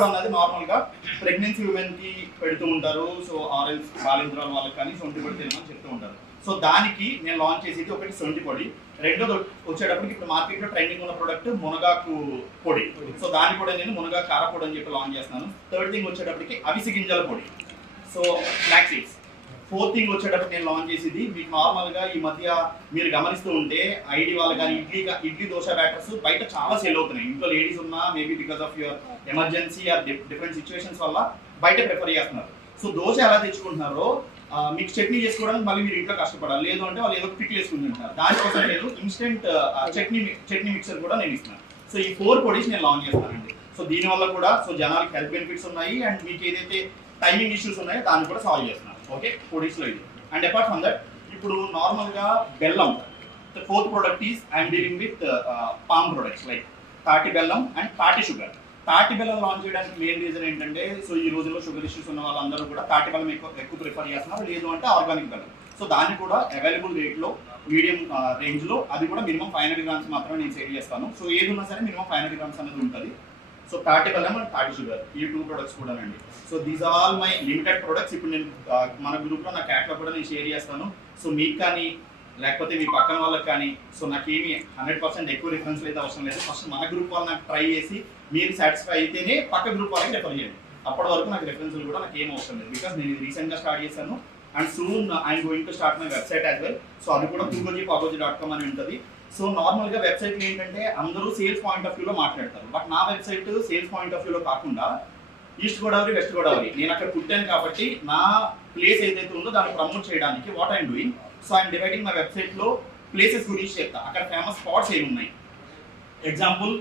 అన్నది నార్మల్ గా pregnancy women కి పెడుతూ ఉంటారు. సో ఆరెల్స్ బాలింద్రాల వాళ్ళకి కానీ సొంటి పొడి తినమని చెప్తూ ఉంటారు. సో దానికి నేను లాంచ్ చేసేది ఒకటి సొంటి పొడి, రెండోది వచ్చేటప్పటికి ఇప్పుడు మార్కెట్ లో ట్రెండింగ్ ఉన్న ప్రొడక్ట్ మునగాకు పొడి. సో దాన్ని కూడా నేను మునగాకు కార పొడి అని చెప్పి లాంచ్ చేస్తున్నాను. థర్డ్ థింగ్ వచ్చేటప్పటికి అవిసి గింజల పొడి, so flax seeds. Fourth thing వచ్చేటప్పుడు నేను లాంచ్ చేసేది మీకు నార్మల్గా ఈ మధ్య మీరు గమనిస్తూ ఉంటే ఐడి వాళ్ళు కానీ ఇడ్లీ దోశ బ్యాటర్స్ బయట చాలా సేల్ అవుతున్నాయి. ఇంట్లో లేడీస్ ఉన్నా maybe because of your emergency or different situations వల్ల బయట ప్రిఫర్ చేస్తున్నారు. సో దోశ ఎలా తెచ్చుకుంటున్నారో మీకు చట్నీ చేసుకోవడానికి మళ్ళీ మీరు ఇంట్లో కష్టపడాలి, లేదు అంటే వాళ్ళు ఏదో పిక్ వేసుకుని ఉంటారు. దానికోసం నేను ఇన్స్టెంట్ చట్నీ మిక్సర్ కూడా నేను ఇస్తున్నాను. సో ఈ 4 పొడిస్ నేను లాంచ్ చేస్తానండి. సో దీనివల్ల కూడా సో జనాలకి హెల్త్ బెనిఫిట్స్ ఉన్నాయి అండ్ మీకు ఏదైతే టైమింగ్ ఇష్యూస్ ఉన్నాయో దాన్ని కూడా సాల్వ్ చేస్తున్నాను. ఓకే, పొడిస్లో ఇది. అండ్ అపార్ట్ ఫ్రమ్ దట్ ఇప్పుడు నార్మల్గా బెల్లం, the fourth product is I'm dealing with palm products like తాటి బెల్లం అండ్ తాటి షుగర్. తాటి బెల్లం లాంచ్ చేయడానికి మెయిన్ రీజన్ ఏంటంటే సో ఈ రోజుల్లో షుగర్ ఇష్యూస్ ఉన్న వాళ్ళందరూ కూడా తాటి బెల్లం ఎక్కువ ప్రిఫర్ చేస్తున్నారు, లేదు అంటే ఆర్గానిక్ బెల్లం. సో దాన్ని కూడా అవైలబుల్ రేట్లో మీడియం రేంజ్లో అది కూడా మినిమం 500 గ్రామ్స్ మాత్రమే నేను సేల్ చేస్తాను. సో ఏది ఉన్నా సరే మినిమం 500 గ్రామ్స్ అనేది ఉంటుంది. సో తాటి బెల్లం అండ్ తాటి షుగర్ ఈ 2 ప్రొడక్ట్స్ కూడా అండి. So these all my limited products. ఇప్పుడు నేను మన గ్రూప్లో నా క్యాట్లో కూడా నేను షేర్ చేస్తాను. సో మీకు కానీ లేకపోతే మీ పక్కన వాళ్ళకి కానీ సో నాకేమి 100% ఎక్కువ రిఫరెన్స్ అయితే అవసరం లేదు. ఫస్ట్ మన గ్రూప్ వాళ్ళు నాకు ట్రై చేసి మీరు సాటిస్ఫై అయితేనే పక్క గ్రూప్ వాళ్ళకి రెఫర్ చేయండి. అప్పటి వరకు నాకు రిఫరెన్స్లు కూడా నాకు ఏం అవసరం లేదు, బికాస్ నేను రీసెంట్గా స్టార్ట్ చేశాను and soon I'm going to start my website as well. So అది కూడా tugoji.com అని ఉంటుంది. సో నార్మల్గా వెబ్సైట్లు ఏంటంటే అందరూ సేల్స్ పాయింట్ ఆఫ్ వ్యూలో మాట్లాడతారు, బట్ నా వెబ్సైట్ సేల్స్ పాయింట్ ఆఫ్ వ్యూలో కాకుండా ఈస్ట్ గోదావరి వెస్ట్ గోదావరి నేను అక్కడ పుట్టాను కాబట్టి నా ప్లేస్ ఏదైతే ఉందో దాన్ని ప్రమోట్ చేయడానికి what I'm doing. So I'm dividing my వెబ్సైట్లో ప్లేసెస్ గురించి చెప్తా. అక్కడ ఫేమస్ స్పాట్స్ ఏమున్నాయి, ఎగ్జాంపుల్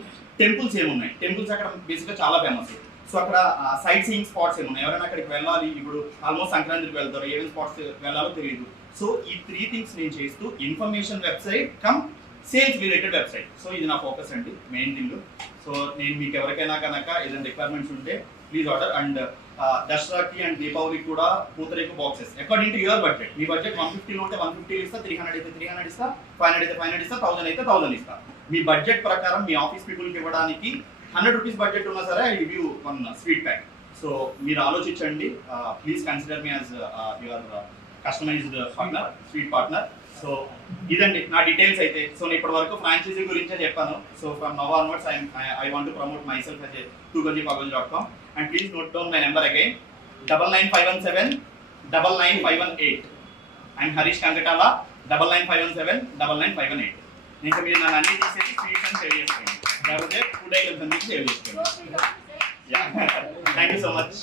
టెంపుల్స్ ఏమున్నాయి, టెంపుల్స్ అక్కడ బేసిక్గా చాలా ఫేమస్. సో అక్కడ సైట్ సీయింగ్ స్పాట్స్ ఏమున్నాయి, ఎవరైనా అక్కడికి వెళ్ళాలి, ఇప్పుడు ఆల్మోస్ట్ సంక్రాంతికి వెళ్తారు, ఏమేమి స్పాట్స్ వెళ్ళాలో తెలియదు. సో ఈ 3 థింగ్స్ నేను చేస్తూ information website come sales related website. So ఇది నా ఫోకస్ అండి, మెయిన్ థింగ్. సో నేను మీకు ఎవరికైనా కనుక ఏదైనా రిక్వైర్మెంట్స్ ఉంటే ప్లీజ్ ఆర్డర్. అండ్ దసరాకి అండ్ దీపావళికి కూడా పూతరేకు boxes according to your budget. మీ బడ్జెట్ 150లో ఉంటే 150 ఇస్తా, 300 అయితే 300 ఇస్తా, 500 అయితే 500 ఇస్తా, 1000 అయితే 1000 ఇస్తా. మీ బడ్జెట్ ప్రకారం మీ ఆఫీస్ పీపుల్కి ఇవ్వడానికి 100 రూపీస్ బడ్జెట్ ఉన్నా సరే I give you 1 sweet pack. So మీరు ఆలోచించండి, please consider me as your customised partner, sweet partner. So ఇదండి నా డీటెయిల్స్ అయితే. సో నేను ఇప్పటి వరకు ఫ్రాంచైజీ గురించే చెప్పాను. So from now onwards I want to promote my self as tugoji.com. and please note down my number again, 99517 99518. I'm Harish Kankatala, 99517 99518. నేను మీరు నన్ను అన్ని తీసేసి స్వీట్స్ అని సేవ్ చేసుకోండి, లేకపోతే ఫుడ్ ఐటమ్స్ అన్ని సేవ్ చేసుకోండి. Thank you so much.